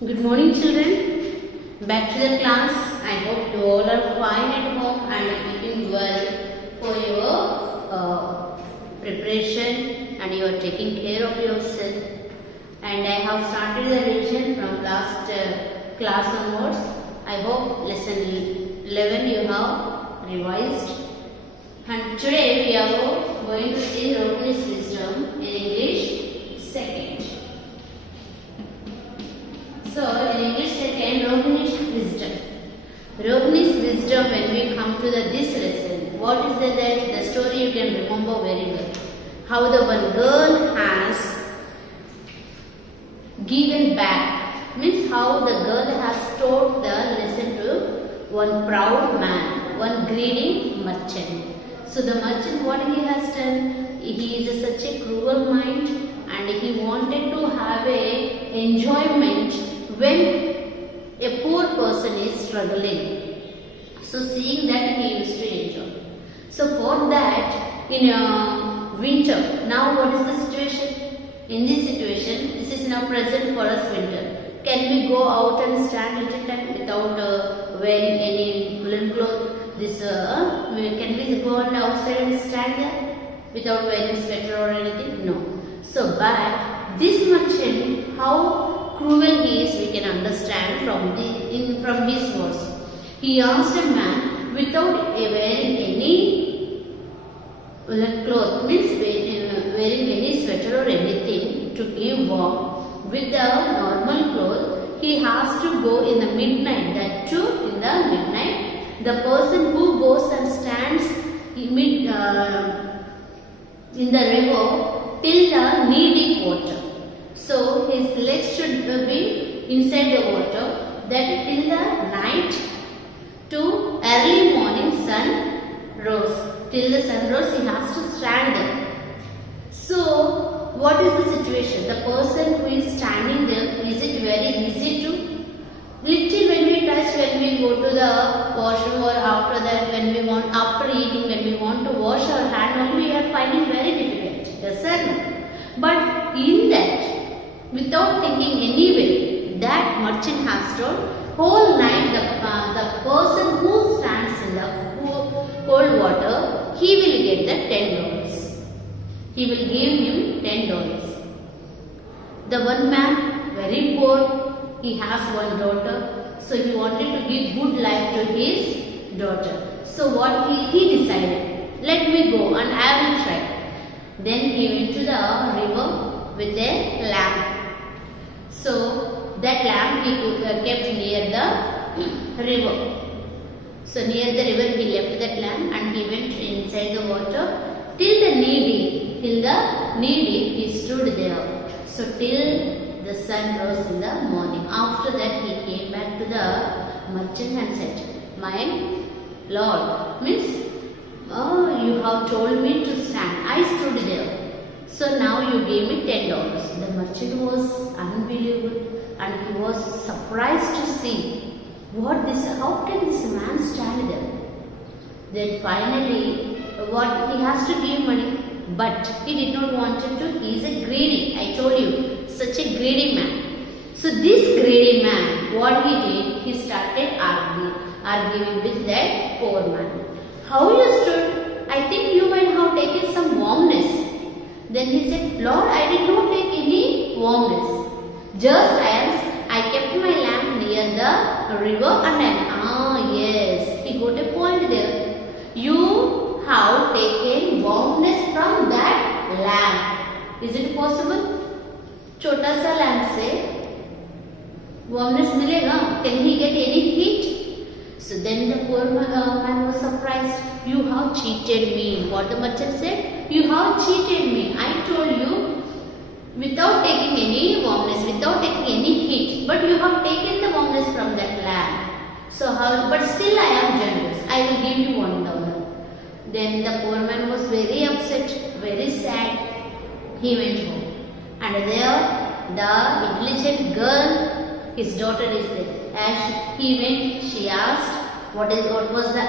Good morning, children. Back to the class. I hope you all are fine at home and are keeping well for your preparation and you are taking care of yourself. And I have started the revision from last class onwards. I hope lesson 11 you have revised. And today we are going to see Rodney's wisdom in English second. So, in English second, Rohini's wisdom. Rohini's wisdom, when we come to this lesson, what is that the story you can remember very well. How the one girl has given back, means how the girl has taught the lesson to one proud man, one greedy merchant. So, the merchant, what he has done, he is such a cruel mind and he wanted to have a enjoyment when a poor person is struggling. So seeing that he used to enjoy. So for that in winter, now what is the situation? In this situation, this is now present for us winter. Can we go out and stand little time without wearing any woolen cloth? Can we go on outside and stand there without wearing sweater or anything? No. So but this merchant, how cruel he is, we can understand from his words. He asked a man without wearing any woolen cloth, means wearing any sweater or anything to give warm. With the normal cloth, he has to go in the midnight. That too, in the midnight, the person who goes and stands in the river till the knee-deep water. So his legs should be inside the water, that till the night to early morning sun rose. Till the sun rose he has to stand there. So what is the situation? The person who is standing there, is it very easy to? Little when we touch, when we go to the washroom or after that after eating, when we want to wash our hand only, we are finding very difficult. Yes or no? But in that, without thinking anyway, that merchant has told, whole night the person who stands in the cold water, he will get the $10. He will give him $10. The one man, very poor, he has one daughter, so he wanted to give good life to his daughter. So what he decided, let me go and I will try. Then he went to the river with a lamp. So that lamp he kept near the river. So near the river he left that lamp and he went inside the water till the knee deep. Till the knee deep he stood there. So till the sun rose in the morning. After that he came back to the merchant and said, my lord, means you have told me to stand. I stood there. So now you gave me $10. The merchant was unbelievable and he was surprised to see how can this man stand there? Then finally, what he has to give money, but he did not want to. He is a greedy. I told you, such a greedy man. So this greedy man, what he did, he started arguing with that poor man. How you stood? I think you might have taken some warmness. Then he said, Lord, I did not take any warmness. Just as I kept my lamp near the river and yes, he got a point there. You have taken warmness from that lamp. Is it possible? छोटा सा lamp से warmness मिलेगा? Can he get any heat? So then the poor man was surprised. You have cheated me. What the merchant said? You have cheated me. I told you without taking any warmness, without taking any heat. But you have taken the warmness from that lamp. So but still I am generous. I will give you $1. Then the poor man was very upset, very sad. He went home. And there the intelligent girl, his daughter is there. As he went, she asked, what was the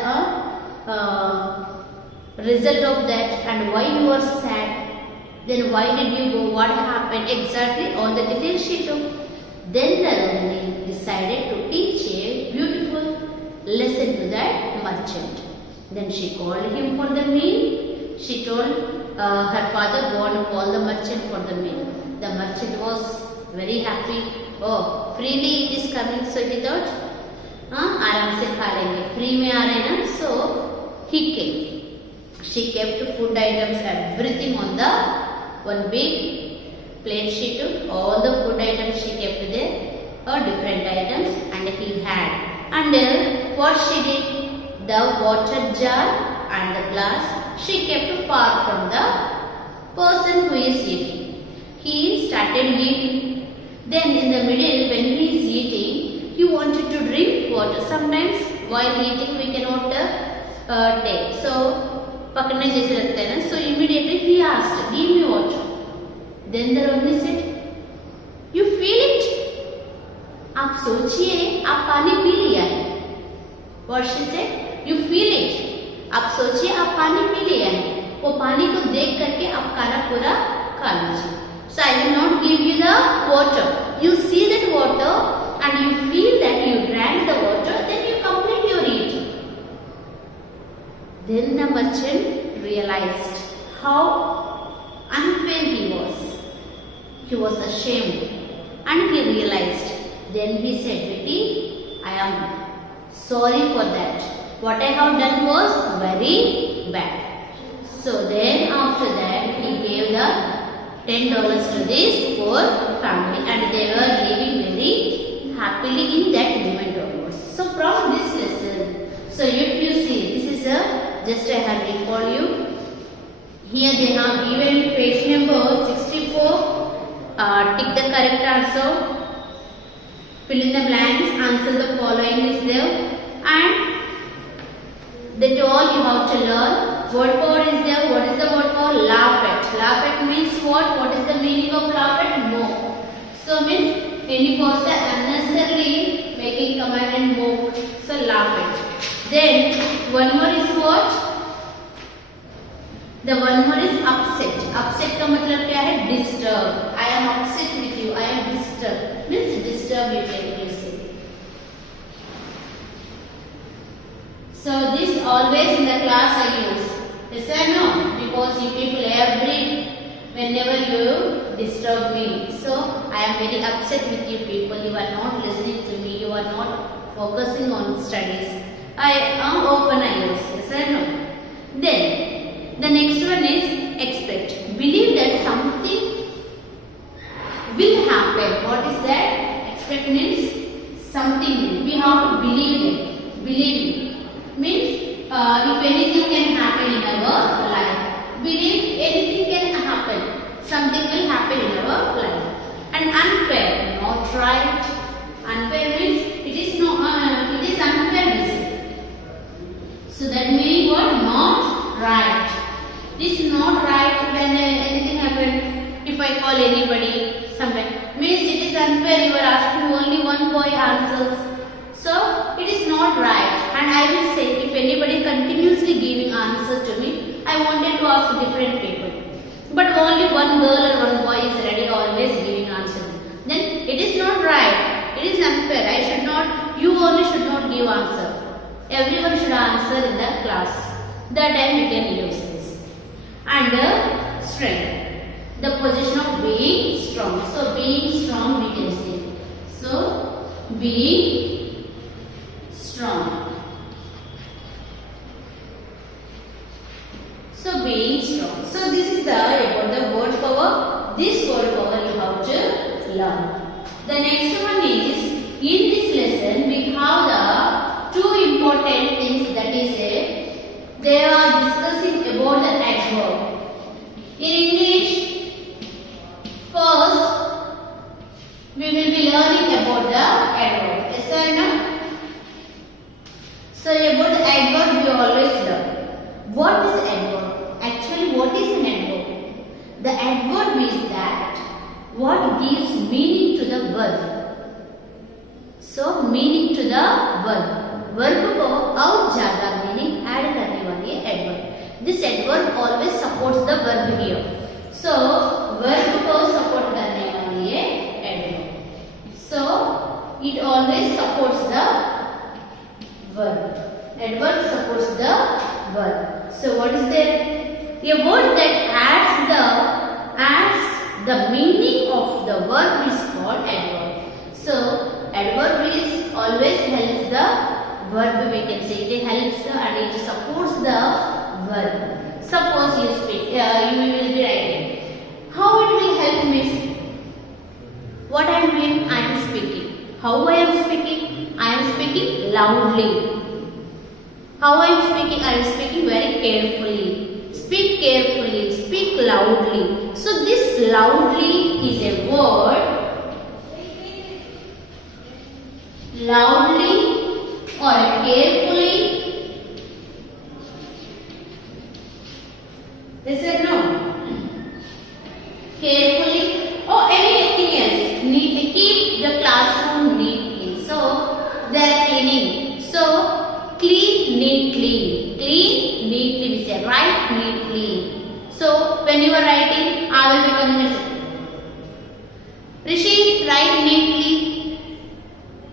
result of that and why you are sad? Then why did you go? What happened? Exactly all the details she took. Then the Romani decided to teach a beautiful lesson to that merchant. Then she called him for the meal. She told her father, go and call the merchant for the meal. The merchant was very happy. Oh, freely it is coming, so he thought, आराम से खा लेंगे, free में आ रहे ना. So he came. She kept food items, everything on the one big plate. She took all the food items, she kept there, different items, and he had. And what she did, the water jar and the glass, she kept far from the person who is eating. He started eating. Then in the middle, when he is eating, he wanted to drink water. Sometimes while eating we cannot take. So पकड़ने जैसे लगता है ना. So immediately he asked, give me water. Then the Romani said, you feel it? आप सोचिए, आप पानी P लिया है. What she said? You feel it? आप सोचिए, आप पानी पी लिया है. वो पानी को देख करके आप खाना पूरा खा लीजिए. So I will not give you the water. You see that water and you feel that you drank the water, then you complete your eating. Then the merchant realized how unfair he was. He was ashamed and he realized. Then he said, Betty, I am sorry for that. What I have done was very bad. So then after that he gave the $10 to this poor family and they were living very happily in that moment onwards. So from this lesson, so if you see, this is just I have recalled you. Here they have given page number 64. Tick the correct answer. Fill in the blanks. Answer the following is there. And that all you have to learn. Word power is there. What is the word power? Laugh at. Laugh at means what? What is the meaning of laugh at? No. So means any person unnecessarily making comment and mock. So laugh at. Then one more is what? The one more is upset. Upset का मतलब क्या है? Disturb. I am upset with you. I am disturbed. Means disturb you can say. So this always in the class I use. Yes or no? Because you people whenever you disturb me. So I am very upset with you people. You are not listening to me. You are not focusing on studies. I often I use. Yes or no? Then the next one is expect. Believe that something will happen. What is that? Expect means something. We have to believe it. Believe it. Means if anything can happen in our life. Believe anything can happen. Something will happen in our life. And unfair, not right. Unfair means it is no. It is unfair. So that means what? Not right. This is not right when anything happened. If I call anybody, sometimes means it is unfair. You are asking only one boy answers. So it is not right. And I will say, if anybody continuously giving answer to me, I wanted to ask different people. But only one girl or one boy is ready always giving answer. Then it is not right. It is unfair. I should not. You only should not give answer. Everyone should answer in the class. That time we can use this. And strength. The position of being strong. So being strong we can say. So being strong. So being strong. So this is about the word power. This word power you have to learn. The next one is, in this lesson we have the two important things, that is they are discussing about the adverb. In English, first we will be learning about the adverb. Yes or no? So about the adverb we always learn. What is adverb? Actually, what is an adverb? The adverb is that what gives meaning to the verb. So meaning to the verb. Verb को और ज़्यादा meaning add करने वाली है adverb. This adverb always supports the verb here. So verb को support करने वाली है adverb. So it always supports the verb. Adverb supports the verb. So what is there? A word that adds the meaning of the verb is called adverb. So adverb is always helps the verb, we can say it helps and it supports the verb. Suppose you speak, you will be writing. How it will help me? What I mean, I am speaking. How I am speaking? I am speaking loudly. How I am speaking? I am speaking very carefully. Speak carefully. Speak loudly. So this loudly is a word. Loudly or carefully. They said no. Carefully or anything else. Need to keep the classroom neatly. So they are cleaning. So clean neatly. Clean neatly. We say write neatly. So when you are writing, I will be coming as Rishi, write neatly.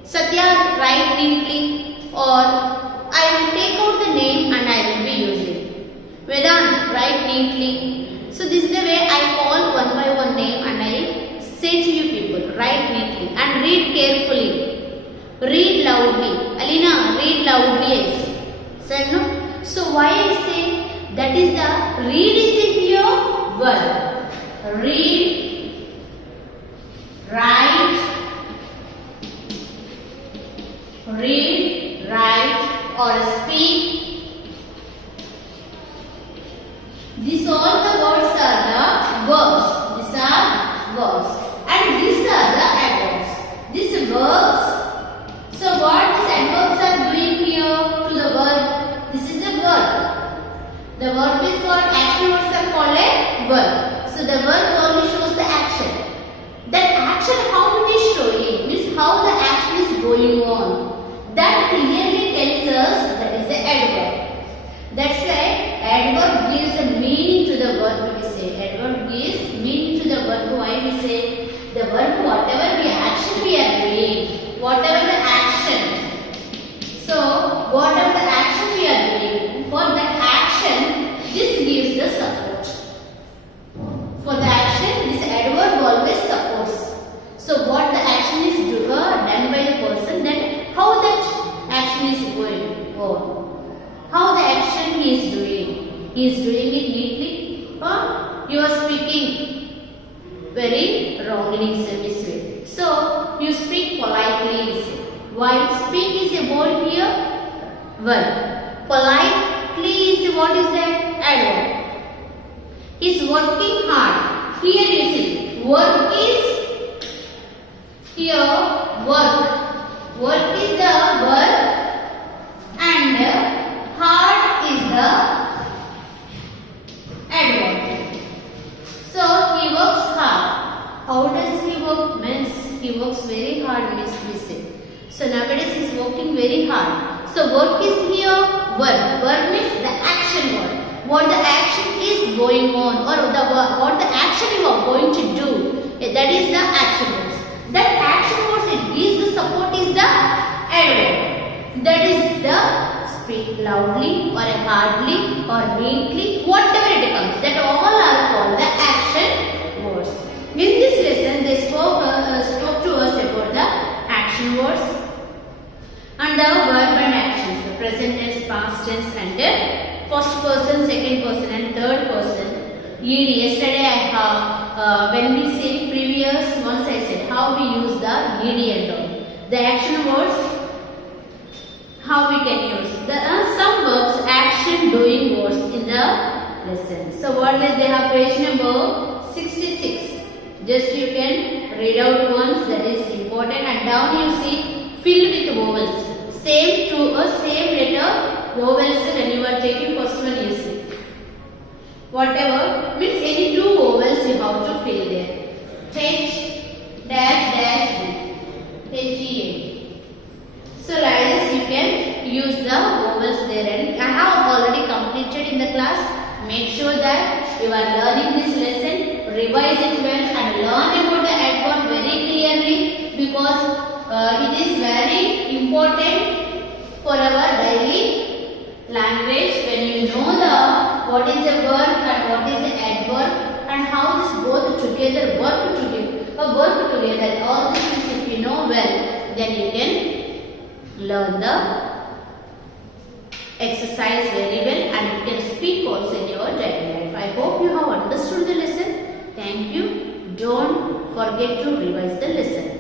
Satya, write neatly. Or I will take out the name and I will be using. Vedant, write neatly. So this is the way I call one by one name and I say to you people, write neatly and read carefully. Read loudly. Alina, read loudly. I say. Said no? So why I say that is the read is here verb. Read, write, or speak. These all the words are the verbs. These are verbs. And these are the adverbs. These verbs. So what these adverbs are doing here to the verb? This is the verb. The verb is called action words are called a verb. So the verb only shows the action. That action how it is showing means how the action is going on. That clearly tells us that is the adverb. That's why adverb gives a meaning to the verb we say. Adverb gives meaning to the verb. Why we say the verb whatever the action we are doing. Whatever the action. So whatever the action we are doing, for that action this gives the support. For the action this adverb always supports. So what the action is done by the person, then how that action is going on. How the action he is doing. He is doing it neatly or you are speaking very wrongly service way. So you speak politely. Why speak is a word here? Verb. Politely is what is that? Adverb. He is working hard. Here you see. Work is here work. Work is the verb and hard is the adverb. So he works hard. How does he work? Means he works very hard, means we say. So nowadays he is working very hard. So work is here verb. Verb means the action word. What the action is going on or what the action you are going to do. That is the action words. That action words it gives the support is the adverb. That is the speak loudly or hardly or neatly, whatever it comes. That all are called the action words. In this lesson, they spoke to us about the action words and the verb and actions, the present tense, past tense, and the first person, second person, and third person. Ed. Yesterday I have when we say previous, once I said how we use the ed and all. The action words. How we can use there are some verbs action doing words in the lesson. So what is they have page number 66. Just you can read out once, that is important, and down you see filled with vowels. Same to a same letter vowels when you are taking first one you see. Whatever means any two vowels you have to fill there. H dash dash D. H-E-A. So like this you can use the vowels there, and I have already completed in the class. Make sure that you are learning this lesson, revise it well and learn about the adverb very clearly, because it is important for our daily language. When you know what is a verb and what is the adverb and how this both together work together, all these things if you know well, then you can learn the exercise very well and you can speak also in your daily life. I hope you have understood the lesson. Thank you. Don't forget to revise the lesson.